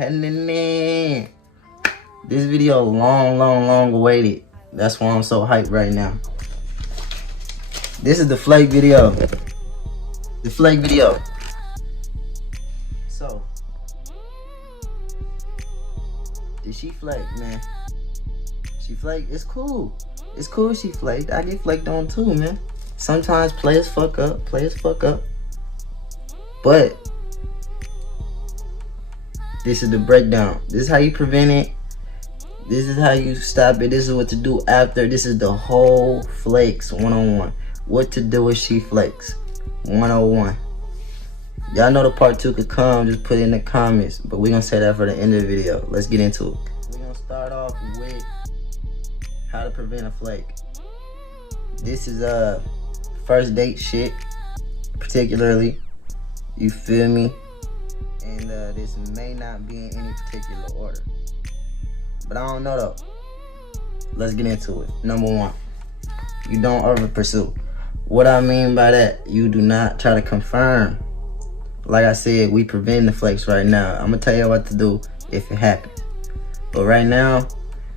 heading in. This video long awaited. That's why I'm so hyped right now. This is the Flake video. The Flake video. So, did she flake, man? She flaked. It's cool. It's cool she flaked. I get flaked on too, man. Sometimes players fuck up. But this is the breakdown. This is how you prevent it. This is how you stop it. This is what to do after. This is the whole Flakes 101. What to do if she flakes 101. Y'all know the part 2 could come. Just put it in the comments. But we're going to say that for the end of the video. Let's get into it. We're going to start off with how to prevent a flake. This is first date shit, particularly. You feel me? And this may not be in any particular order. But I don't know though. Let's get into it. Number 1, you don't over pursue. What I mean by that, you do not try to confirm. Like I said, we prevent the flakes right now. I'm gonna tell you what to do if it happens. But right now,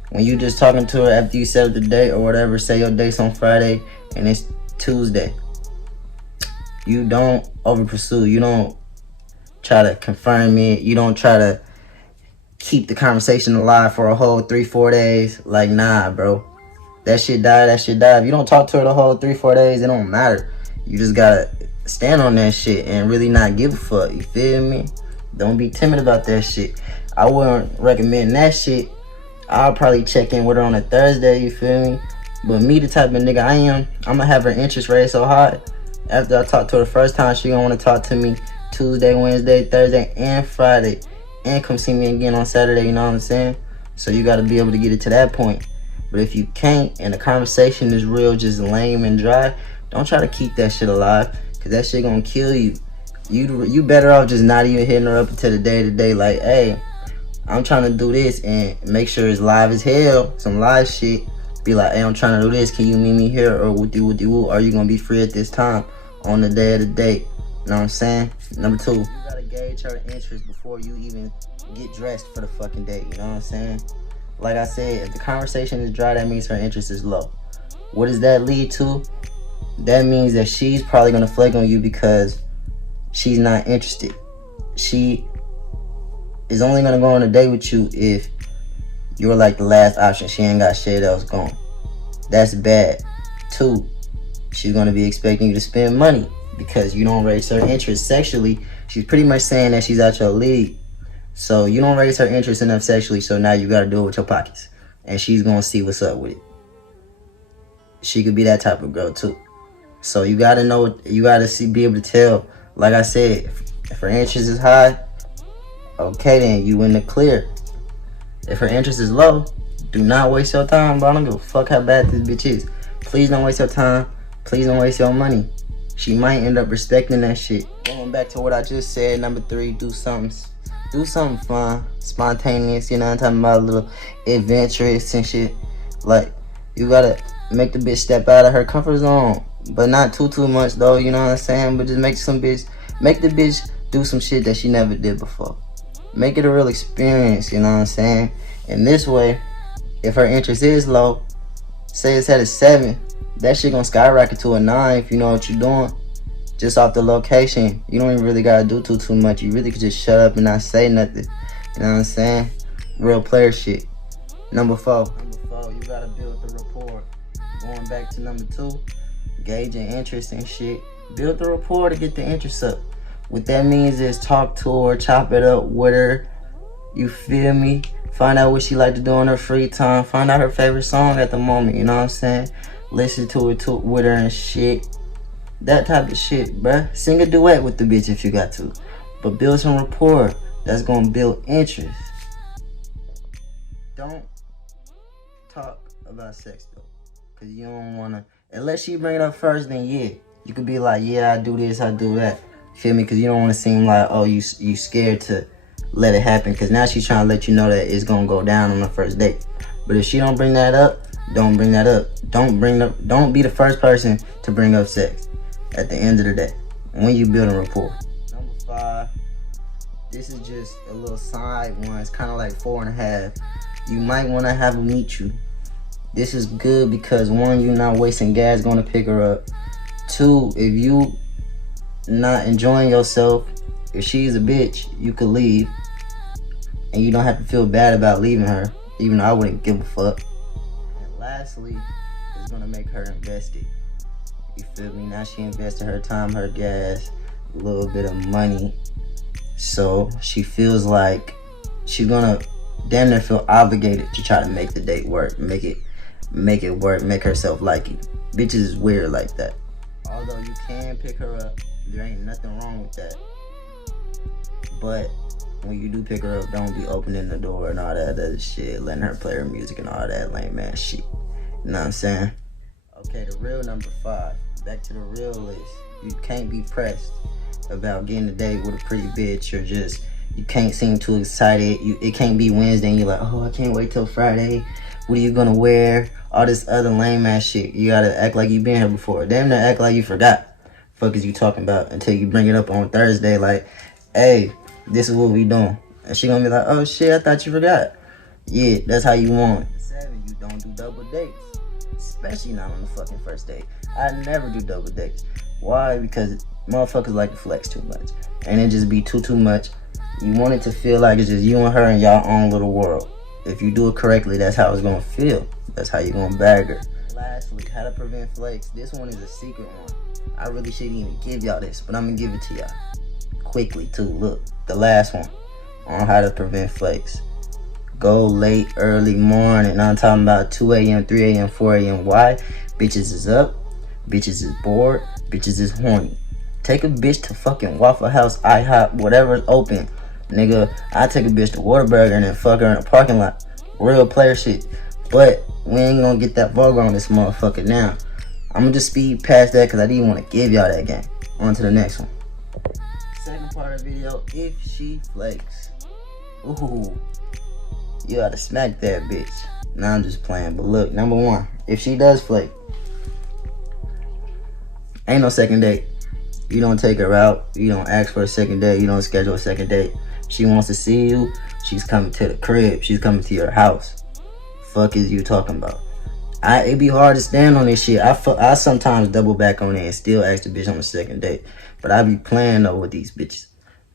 when you just talking to her after you set up the date or whatever, say your date's on Friday and it's Tuesday, you don't over pursue. You don't try to confirm it. You don't try to keep the conversation alive for a whole 3-4 days. Like, nah, bro. That shit died. If you don't talk to her the whole 3-4 days, it don't matter. You just gotta stand on that shit and really not give a fuck. You feel me? Don't be timid about that shit. I wouldn't recommend that shit. I'll probably check in with her on a Thursday, you feel me? But me, the type of nigga I am, I'm gonna have her interest rate so high. After I talk to her the first time, she gonna wanna talk to me Tuesday, Wednesday, Thursday, and Friday. And come see me again on Saturday, you know what I'm saying? So you gotta be able to get it to that point. But if you can't, and the conversation is real, just lame and dry, don't try to keep that shit alive, cause that shit gonna kill you. You better off just not even hitting her up until the day to day, like, hey, I'm trying to do this, and make sure it's live as hell, some live shit. Be like, hey, I'm trying to do this, can you meet me here, or woo? Are you gonna be free at this time on the day of the date? You know what I'm saying? Number 2, you gotta gauge her interest before you even get dressed for the fucking date, you know what I'm saying? Like I said, if the conversation is dry, that means her interest is low. What does that lead to? That means that she's probably gonna flake on you because she's not interested. She is only gonna go on a date with you if you're like the last option. She ain't got shit else going. That's bad. 2, she's gonna be expecting you to spend money because you don't raise her interest sexually. She's pretty much saying that she's out your league. So you don't raise her interest enough sexually, so now you gotta do it with your pockets. And she's gonna see what's up with it. She could be that type of girl too. So you gotta know, you gotta be able to tell. Like I said, if her interest is high, okay then, you in the clear. If her interest is low, do not waste your time, bro. I don't give a fuck how bad this bitch is. Please don't waste your time. Please don't waste your money. She might end up respecting that shit. Going back to what I just said, number 3, do something fun, spontaneous, you know what I'm talking about, a little adventurous and shit. Like, you gotta make the bitch step out of her comfort zone, but not too much though, you know what I'm saying? But just make the bitch do some shit that she never did before. Make it a real experience, you know what I'm saying? And this way, if her interest is low, say it's at a 7, that shit gonna skyrocket to a 9 if you know what you're doing. Just off the location, you don't even really gotta do too much. You really could just shut up and not say nothing. You know what I'm saying? Real player shit. Number 4, you gotta build the rapport. Going back to number 2, gauging interest and shit. Build the rapport to get the interest up. What that means is talk to her, chop it up with her. You feel me? Find out what she like to do in her free time. Find out her favorite song at the moment. You know what I'm saying? Listen to it with her and shit. That type of shit, bruh. Sing a duet with the bitch if you got to. But build some rapport. That's gonna build interest. Don't talk about sex though. Cause you don't wanna, unless she bring it up first, then yeah. You could be like, yeah, I do this, I do that. Feel me? Cause you don't wanna seem like, oh, you scared to let it happen. Cause now she's trying to let you know that it's gonna go down on the first date. But if she don't bring that up, don't bring that up. Don't be the first person to bring up sex at the end of the day when you build a rapport. Number 5, This is just a little side one. It's kind of like 4.5. You might want to have her meet you. This is good because one, you're not wasting gas going to pick her up. Two, if you not enjoying yourself, if she's a bitch, you could leave. And you don't have to feel bad about leaving her, even though I wouldn't give a fuck. And lastly, it's gonna make her invested. You feel me? Now she invested her time, her gas, a little bit of money. So she feels like she's gonna damn near feel obligated to try to make the date work, make it work, make herself like you. Bitches is weird like that. Although you can pick her up, there ain't nothing wrong with that. But when you do pick her up, don't be opening the door and all that other shit, letting her play her music and all that lame ass shit. You know what I'm saying? Okay, the real number 5. Back to the real list. You can't be pressed about getting a date with a pretty bitch, or just you can't seem too excited. It can't be Wednesday and you're like, oh, I can't wait till Friday. What are you gonna wear? All this other lame ass shit. You gotta act like you've been here before. Damn near act like you forgot. Fuck is you talking about until you bring it up on Thursday like, hey, this is what we doing. And she gonna be like, oh shit, I thought you forgot. Yeah, that's how you want. 7, you don't do double dates. Especially not on the fucking first date. I never do double dates. Why? Because motherfuckers like to flex too much. And it just be too much. You want it to feel like it's just you and her in y'all own little world. If you do it correctly, that's how it's gonna feel. That's how you're gonna bag her. Lastly, how to prevent flakes. This one is a secret one. I really shouldn't even give y'all this, but I'm gonna give it to y'all quickly too. Look, the last one on how to prevent flakes. Go late, early morning. I'm talking about 2 a.m., 3 a.m., 4 a.m. Why? Bitches is up, bitches is bored, bitches is horny. Take a bitch to fucking Waffle House, IHOP, whatever's open. Nigga, I take a bitch to Whataburger and then fuck her in a parking lot. Real player shit. But we ain't gonna get that vulgar on this motherfucker now. I'm gonna just speed past that because I didn't want to give y'all that game. On to the next one. Second part of the video, if she flakes. Ooh, you gotta smack that bitch. Nah, I'm just playing. But look, number 1, if she does flake, ain't no second date. You don't take her out. You don't ask for a second date. You don't schedule a second date. She wants to see you. She's coming to the crib. She's coming to your house. Fuck is you talking about? It be hard to stand on this shit. I sometimes double back on it and still ask the bitch on a second date. But I be playing though with these bitches.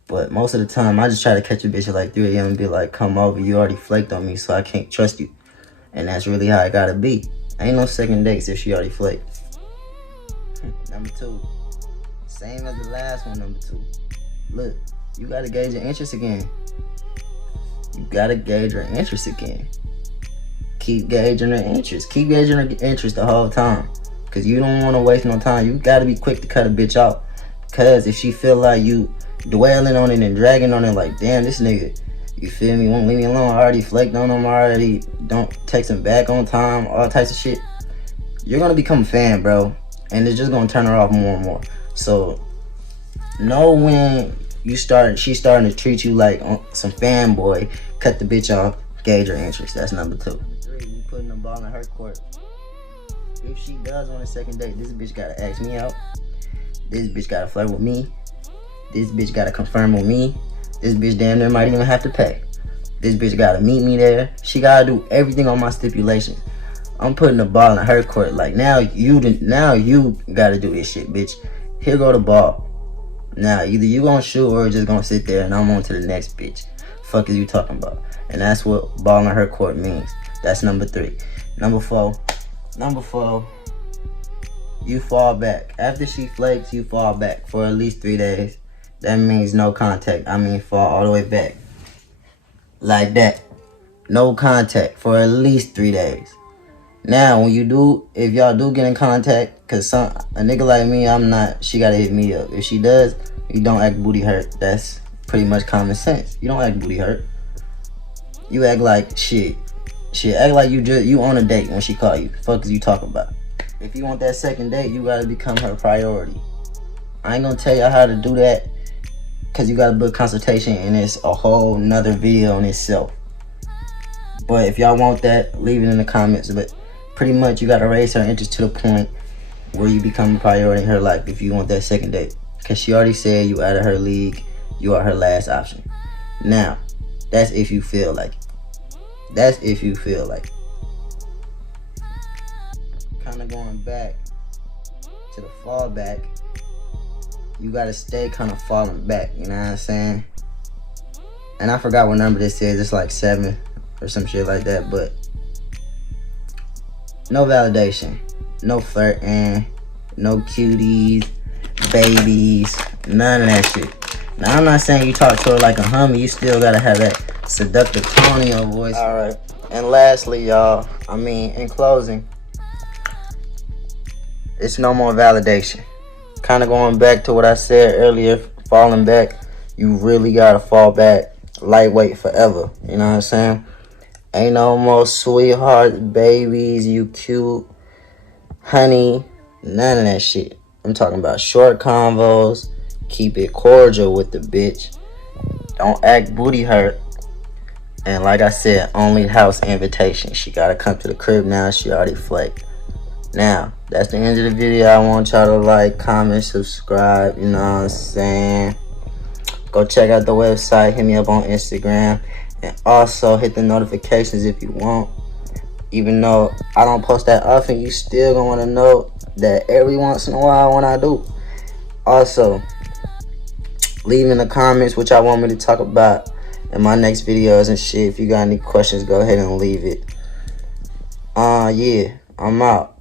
But most of the time, I just try to catch a bitch at like 3 a.m. and be like, come over. You already flaked on me, so I can't trust you. And that's really how it gotta be. Ain't no second dates if she already flaked. Number 2. Same as the last one, number 2. Look, you gotta gauge your interest again. You gotta gauge her interest again. Keep gauging her interest. Keep gauging her interest the whole time. Cause you don't wanna waste no time. You gotta be quick to cut a bitch off. Cause if she feel like you dwelling on it and dragging on it like, damn, this nigga, you feel me, won't leave me alone. I already flaked on him, I already don't text him back on time, all types of shit. You're gonna become a fan, bro. And it's just gonna turn her off more and more. So know when she's starting to treat you like some fanboy, cut the bitch off, gauge her interest. That's number 2. Number 3, you putting the ball in her court. If she does on a second date, this bitch gotta ask me out. This bitch gotta flirt with me. This bitch gotta confirm with me. This bitch damn near might even have to pay. This bitch gotta meet me there. She gotta do everything on my stipulations. I'm putting the ball in her court. Like now you gotta do this shit, bitch. Here go the ball. Now either you gonna shoot or just gonna sit there and I'm on to the next bitch. Fuck is you talking about? And that's what ball in her court means. That's number 3. Number 4, you fall back. After she flakes, you fall back for at least 3 days. That means no contact. I mean fall all the way back. Like that. No contact for at least 3 days. Now, when you do, if y'all do get in contact, cause a nigga like me, I'm not, she gotta hit me up. If she does, you don't act booty hurt. That's pretty much common sense. You don't act booty hurt. You act like shit. Act like you on a date when she call you. Fuck is you talking about? If you want that second date, you gotta become her priority. I ain't gonna tell y'all how to do that, cause you gotta book consultation and it's a whole nother video in itself. But if y'all want that, leave it in the comments. But pretty much you gotta raise her interest to the point where you become a priority in her life if you want that second date. Cause she already said you out of her league, you are her last option. Now, that's if you feel like it. That's if you feel like it. Kind of going back to the fallback, you gotta stay kind of falling back, you know what I'm saying? And I forgot what number this is. It's like 7 or some shit like that. But no validation, no flirting, no cuties, babies, none of that shit. Now, I'm not saying you talk to her like a homie. You still gotta have that seductive tone in your voice. All right. And lastly, y'all, in closing, it's no more validation. Kind of going back to what I said earlier, falling back, you really gotta fall back lightweight forever. You know what I'm saying? Ain't no more sweetheart, babies, you cute, honey, none of that shit. I'm talking about short convos. Keep it cordial with the bitch. Don't act booty hurt. And like I said, only house invitation. She gotta come to the crib now. She already flaked. Now, that's the end of the video. I want y'all to like, comment, subscribe. You know what I'm saying? Go check out the website. Hit me up on Instagram. And also hit the notifications if you want. Even though I don't post that often, you still gonna want to know that every once in a while when I do. Also, leave in the comments what y'all want me to talk about in my next videos and shit. If you got any questions, go ahead and leave it. Yeah, I'm out.